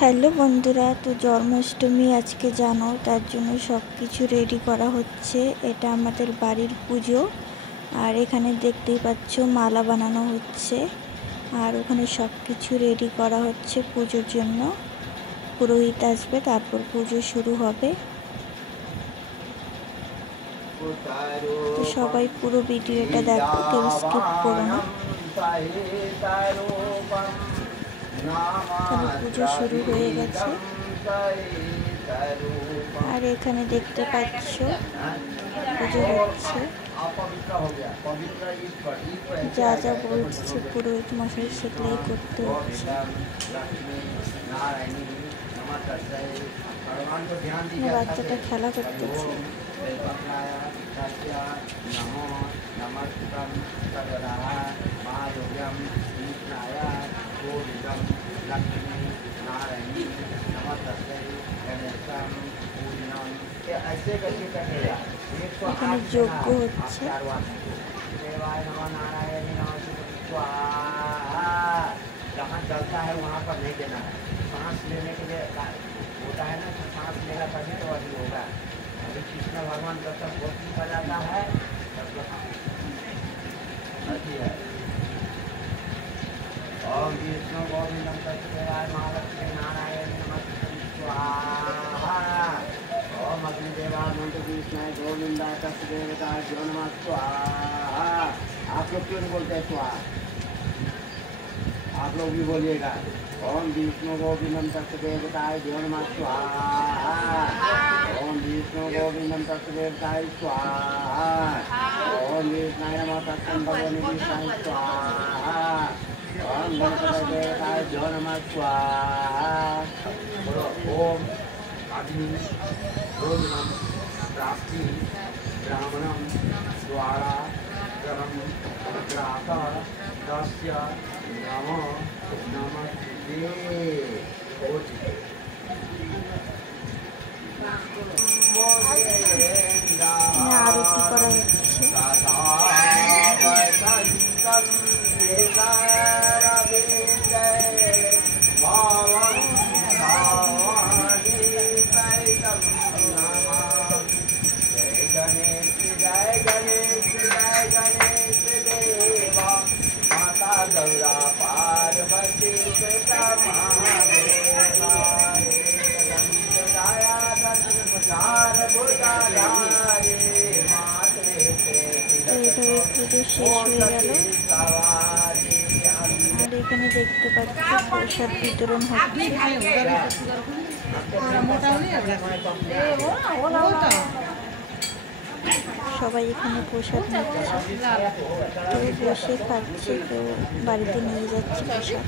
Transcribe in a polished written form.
Hello বন্ধুরা, তো জন্মাষ্টমী আজকে জানো, তার জন্য সব কিছু রেডি করা হচ্ছে। এটা আমাদের বাড়ির পুজো। আর এখানে দেখতেই পাচ্ছ মালা বানানো হচ্ছে, আর ওখানে সব কিছু রেডি করা হচ্ছে পুজোর জন্য। পুরোহিত আসবে, তারপর পুজো শুরু হবে। তো সবাই পুরো ভিডিওটা দেখো, কেউ স্কিপ করো না। তাহলে পুজো শুরু হয়ে গেছে। আর এখানে দেখতে পাচ্ছ পুজো হচ্ছে। যা যা বলছে পুরোহিত মশাই সেগুলোই করতে হচ্ছে। বাচ্চাটা খেলা করতেছে। এখানে যজ্ঞ হচ্ছে। जहाँ चलता है वहाँ पर नहीं देना है। सांस लेने के लिए होता है ना, सांस लेगा तभी तो अभी होगा। अभी कृष्ण भगवान जब तक भोजन कर जाता है तब तक है। ओम विष्णु गोविंदम तत्सदेवाय महालक्ष्मी नारायण नमस्ते स्वाहा। ओम अग्निदेवाय मंत्र कृष्णाय गोविंदाय तत्सदेवताय नमः स्वाहा। आप लोग क्यों नहीं बोलते स्वाहा? आप लोग भी बोलिएगा। ओम विष्णु गोविंदम तत्सदेवताय नमः स्वाहा। ओम विष्णु गोविंदम तत्सदेवताय स्वाहा। ओम विष्णाय नमः तत्सं भगवान् विष्णाय स्वाहा। ओम गणपतये देवताय नमः स्वाहा। ओम अग्नि गोविंदम प्राप्ति ब्राह्मणं द्वारा गरम ग्राता दस्य नमो नमस्ते। আরতি করা হচ্ছে। गौरा पार्वती पिता महादेवा এইভাবে পুজো শেষ হয়ে গেল। আর এখানে দেখতে পাচ্ছি প্রসাদ বিতরণ হচ্ছে। সবাই এখানে প্রসাদ নিচ্ছে, কেউ বসে খাচ্ছে, কেউ বাড়িতে নিয়ে যাচ্ছে প্রসাদ।